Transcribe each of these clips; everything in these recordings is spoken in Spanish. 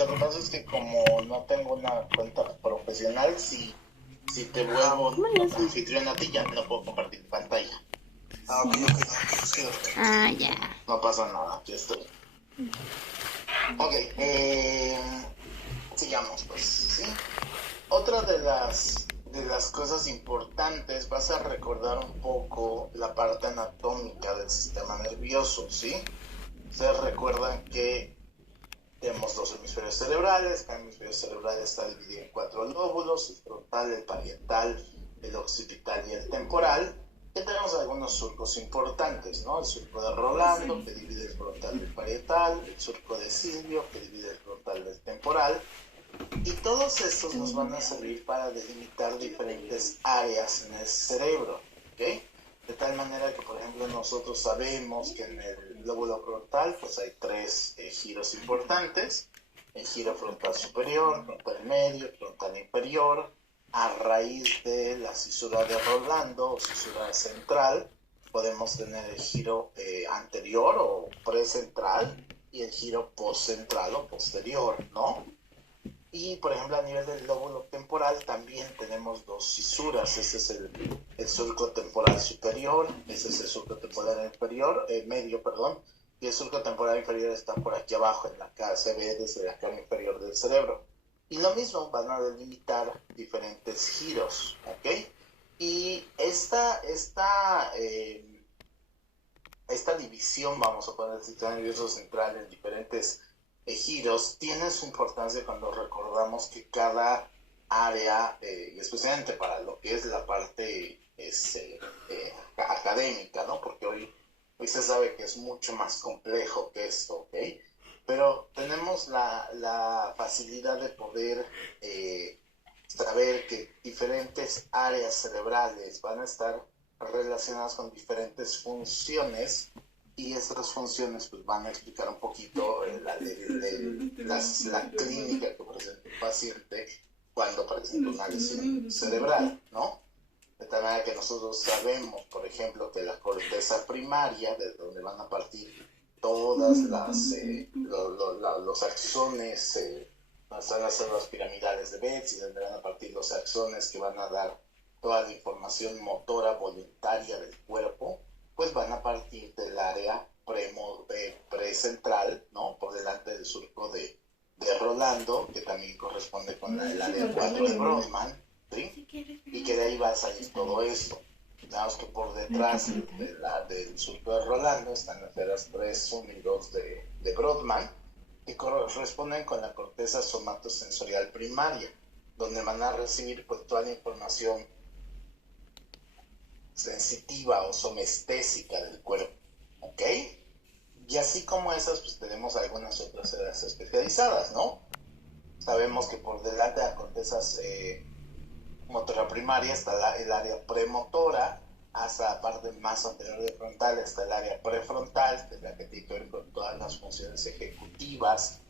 lo que pasa es que como no tengo una cuenta profesional, si te vuelvo anfitrión a ti, ya no puedo compartir pantalla. Ok. Sí, Ya. No pasa nada, aquí estoy. Ok, sigamos pues, ¿sí? Otra de las cosas importantes, vas a recordar un poco la parte anatómica del sistema nervioso, ¿sí? Ustedes recuerdan que tenemos dos hemisferios cerebrales, cada hemisferio cerebral está dividido en 4 lóbulos, el frontal, el parietal, el occipital y el temporal, que tenemos algunos surcos importantes, ¿no? El surco de Rolando, que divide el frontal del parietal, el surco de Silvio, que divide el frontal del temporal, y todos estos nos van a servir para delimitar diferentes áreas en el cerebro, ¿ok? De tal manera que, por ejemplo, nosotros sabemos que en el lóbulo frontal pues hay 3 giros importantes: el giro frontal superior, frontal medio, frontal inferior. A raíz de la cisura de Rolando o cisura central, podemos tener el giro anterior o precentral y el giro postcentral o posterior, ¿no? Y, por ejemplo, a nivel del lóbulo temporal también tenemos 2 cisuras. Ese es el surco temporal superior, ese es el surco temporal inferior, medio, perdón, y el surco temporal inferior está por aquí abajo, en la cara, se ve desde la cara inferior del cerebro. Y lo mismo, van a delimitar diferentes giros, ¿ok? Y esta división, vamos a poner el sistema nervioso central en diferentes giros, tiene su importancia cuando recordamos que cada área, y especialmente para lo que es la parte académica, ¿no? Porque hoy se sabe que es mucho más complejo que esto, ¿ok? Pero tenemos la facilidad de poder saber que diferentes áreas cerebrales van a estar relacionadas con diferentes funciones, y estas funciones pues van a explicar un poquito la clínica que presenta el paciente cuando presenta una lesión cerebral, ¿no? De tal manera que nosotros sabemos, por ejemplo, que la corteza primaria, de donde van a partir todas los axones, están las células piramidales de Betz, y donde van a partir los axones que van a dar toda la información motora voluntaria del cuerpo, pues van a partir del área precentral, ¿no? Por delante del surco de Rolando, que también corresponde con el área 4 de Brodmann, ¿sí? Y que de ahí va a salir todo esto. Digamos que por detrás del surco de Rolando están las áreas 3, 1 y 2 de Brodmann, que corresponden con la corteza somatosensorial primaria, donde van a recibir pues toda la información sensitiva o somestésica del cuerpo, ¿ok? Y así como esas, pues tenemos algunas otras áreas especializadas, ¿no? Sabemos que por delante de la corteza motora primaria está el área premotora, hasta la parte más anterior del frontal está el área prefrontal, que es la que tiene que ver con todas las funciones ejecutivas,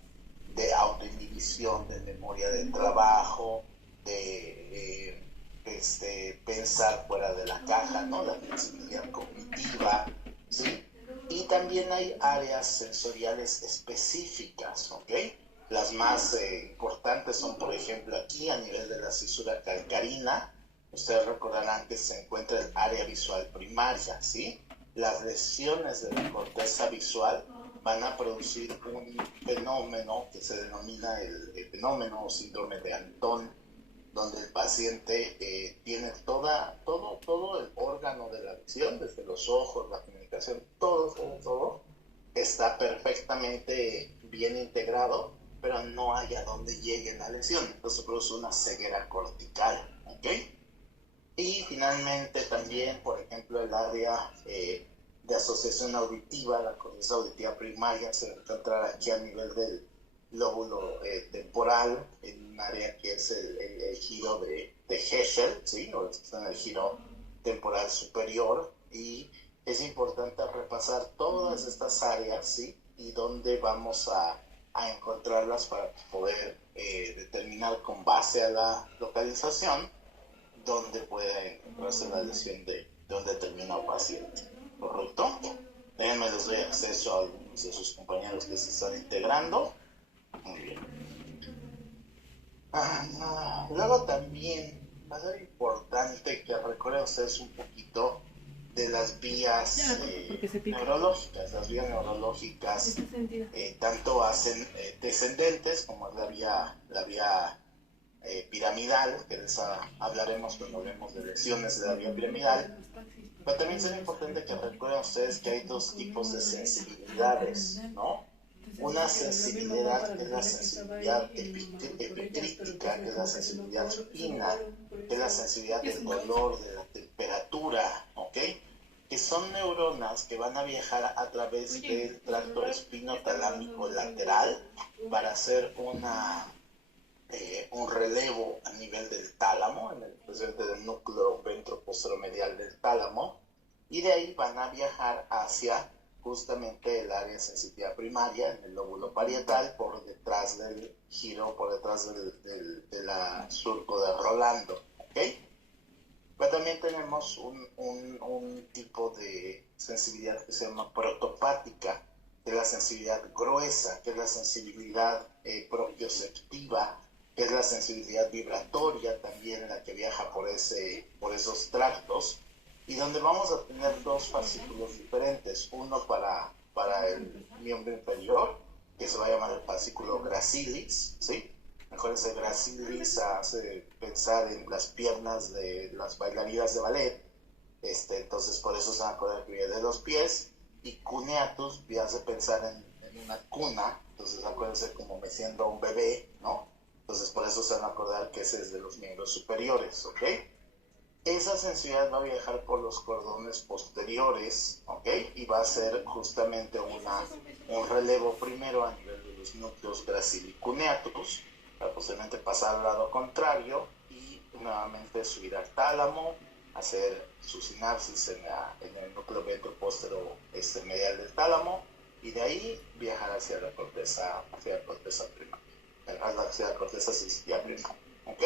de autoinhibición, de memoria del trabajo, de pensar fuera de la caja, ¿no? La flexibilidad cognitiva, ¿sí? Y también hay áreas sensoriales específicas, ¿ok? Las más importantes son, por ejemplo, aquí a nivel de la cisura calcarina. Ustedes recordarán que se encuentra el área visual primaria, ¿sí? Las lesiones de la corteza visual van a producir un fenómeno que se denomina el fenómeno o síndrome de Antón, donde el paciente tiene todo el órgano de la visión, desde los ojos, la comunicación, todo está perfectamente bien integrado, pero no hay a dónde llegue la lesión. Entonces produce una ceguera cortical, ¿ok? Y finalmente también, por ejemplo, el área de asociación auditiva, la corteza auditiva primaria, se va a encontrar aquí a nivel del lóbulo temporal, en un área que es el giro de Heschel, ¿sí? O está en el giro temporal superior, y es importante repasar todas estas áreas, ¿sí? Y dónde vamos a encontrarlas para poder determinar con base a la localización dónde puede encontrarse la lesión de un determinado paciente, ¿correcto? Déjenme les doy acceso a algunos de sus compañeros que se están integrando. Muy bien. Luego también va a ser importante que recuerden ustedes un poquito de las vías neurológicas. Las vías neurológicas tanto hacen descendentes como es la vía piramidal, que de esa hablaremos cuando hablemos de lesiones de la vía piramidal. Pero también es importante que recuerden ustedes que hay dos tipos de sensibilidades, ¿no? Una sensibilidad que es la sensibilidad epicrítica, que es la sensibilidad fina, que es la sensibilidad del dolor, de la temperatura, ¿ok? Que son neuronas que van a viajar a través del tracto espinotalámico lateral para hacer un relevo a nivel del tálamo, en el presente del núcleo ventroposteromedial del tálamo, y de ahí van a viajar hacia justamente el área sensitiva primaria, en el lóbulo parietal, por detrás del giro, por detrás de la surco de Rolando, ¿ok? Pero también tenemos un tipo de sensibilidad que se llama protopática, que es la sensibilidad gruesa, que es la sensibilidad propioceptiva, que es la sensibilidad vibratoria, también la que viaja por esos tractos, y donde vamos a tener dos fascículos diferentes, uno para el miembro inferior, que se va a llamar el fascículo gracilis, ¿sí? Mejor ese gracilis hace pensar en las piernas de las bailarinas de ballet, entonces por eso se van a acordar que viene de los pies, y cuneatus me hace pensar en una cuna, entonces acuérdense como meciendo a un bebé, ¿no? Entonces por eso se van a acordar que ese es de los miembros superiores, ¿ok? Esa sensibilidad va a viajar por los cordones posteriores, ¿ok? Y va a ser justamente un relevo primero a nivel de los núcleos gracilicuneatus, para posteriormente pasar al lado contrario y nuevamente subir al tálamo, hacer su sinapsis en el núcleo ventropóstero medial del tálamo, y de ahí viajar hacia la corteza primaria, hacia la corteza sensitiva primaria, ¿ok?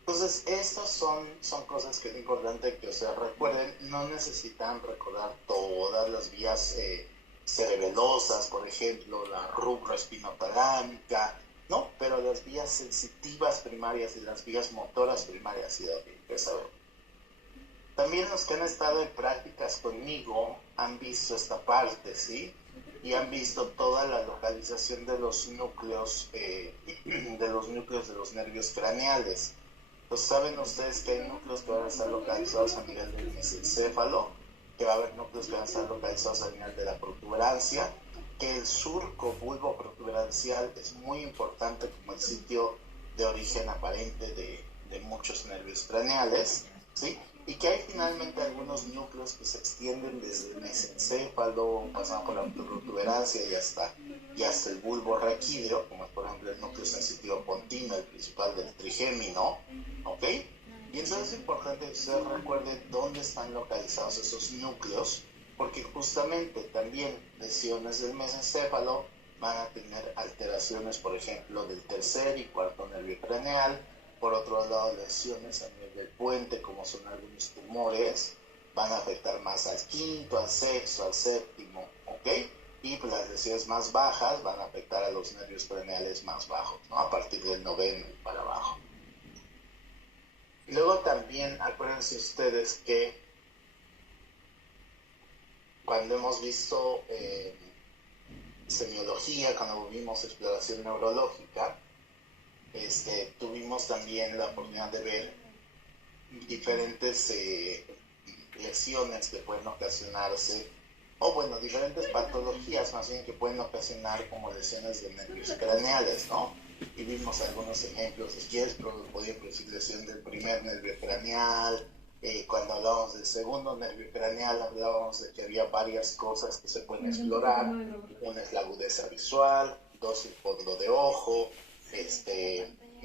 Entonces, estas son cosas que es importante que ustedes recuerden. No necesitan recordar todas las vías cerebelosas, por ejemplo, la rubra espinotalámica, ¿no? Pero las vías sensitivas primarias y las vías motoras primarias sí deben que saber. También los que han estado en prácticas conmigo han visto esta parte, ¿sí? Y han visto toda la localización de los núcleos de los nervios craneales. Pues saben ustedes que hay núcleos que van a estar localizados a nivel del mesencéfalo, que va a haber núcleos que van a estar localizados a nivel de la protuberancia, que el surco bulbo protuberancial es muy importante como el sitio de origen aparente de muchos nervios craneales, ¿sí? Y que hay finalmente algunos núcleos que se extienden desde el mesencéfalo, pasan por la protuberancia y hasta el bulbo raquídeo, como es por ejemplo el núcleo sensitivo pontino, el principal del trigémino, ¿ok? Y entonces es importante que ustedes recuerden dónde están localizados esos núcleos, porque justamente también lesiones del mesencéfalo van a tener alteraciones, por ejemplo, del tercer y cuarto nervio craneal. Por otro lado, lesiones a nivel del puente, como son algunos tumores, van a afectar más al quinto, al sexto, al séptimo, ¿ok? Y pues las lesiones más bajas van a afectar a los nervios craneales más bajos, ¿no? A partir del noveno y para abajo. Luego también acuérdense ustedes que cuando hemos visto semiología, cuando vimos exploración neurológica, tuvimos también la oportunidad de ver diferentes lesiones que pueden ocasionarse, o bueno, diferentes patologías más bien que pueden ocasionar como lesiones de nervios craneales, ¿no? Y vimos algunos ejemplos, si quieres, podía producir lesión del primer nervio craneal. Cuando hablábamos del segundo nervio craneal, hablábamos de que había varias cosas que se pueden explorar. Una es la agudeza visual, dos el fondo de ojo,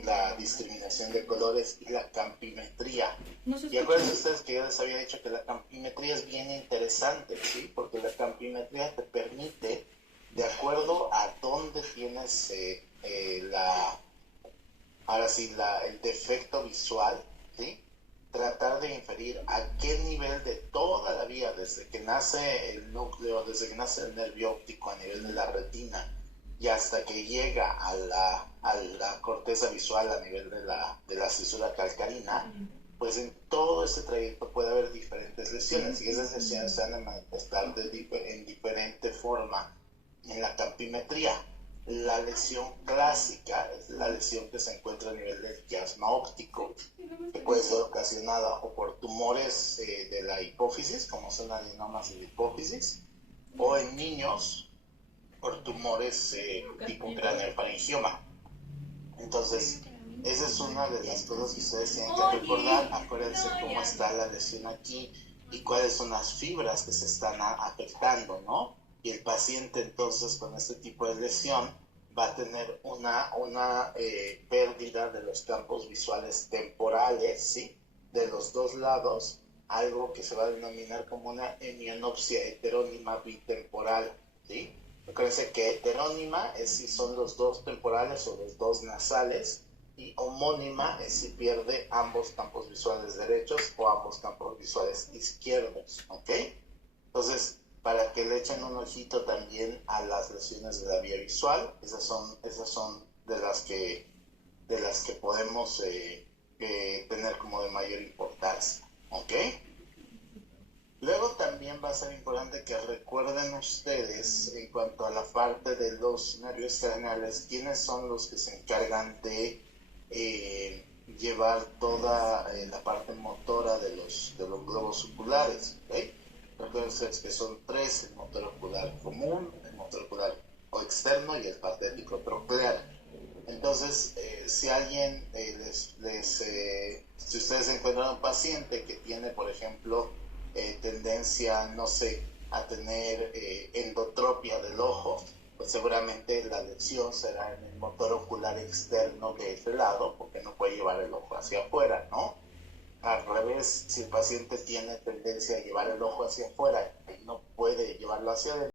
la discriminación de colores y la campimetría. Y acuérdense ustedes que yo les había dicho que la campimetría es bien interesante, ¿sí? Porque la campimetría te permite, de acuerdo a dónde tienes el defecto visual, ¿sí? Tratar de inferir a qué nivel de toda la vía, desde que nace el núcleo, desde que nace el nervio óptico a nivel de la retina, y hasta que llega a la corteza visual a nivel de la cisura calcarina, pues en todo ese trayecto puede haber diferentes lesiones y esas lesiones se van a manifestar en diferente forma en la campimetría. La lesión clásica es la lesión que se encuentra a nivel del quiasma óptico, que puede ser ocasionada o por tumores de la hipófisis, como son adenomas de la hipófisis, o en niños por tumores tipo craneofaringioma. Entonces, esa es una de las cosas que ustedes tienen que recordar. Acuérdense cómo está la lesión aquí y cuáles son las fibras que se están afectando, ¿no? Y el paciente entonces con este tipo de lesión va a tener una pérdida de los campos visuales temporales, ¿sí? De los dos lados, algo que se va a denominar como una hemianopsia heterónima bitemporal, ¿sí? Acuérdense que heterónima es si son los dos temporales o los dos nasales, y homónima es si pierde ambos campos visuales derechos o ambos campos visuales izquierdos, ¿ok? Entonces, para que le echen un ojito también a las lesiones de la vía visual, esas son de las que podemos tener como de mayor importancia, ¿ok? Luego también va a ser importante que recuerden ustedes en cuanto a la parte de los nervios craneales, quiénes son los que se encargan de llevar toda la parte motora de los globos oculares, ¿ok? Recuerden ustedes que son tres: el motor ocular común, el motor ocular o externo y el patético troclear. Entonces, si alguien si ustedes encuentran un paciente que tiene, por ejemplo, tendencia, no sé, a tener endotropia del ojo, pues seguramente la lesión será en el motor ocular externo de ese lado, porque no puede llevar el ojo hacia afuera, ¿no? Al revés, si el paciente tiene tendencia a llevar el ojo hacia afuera y no puede llevarlo hacia adentro,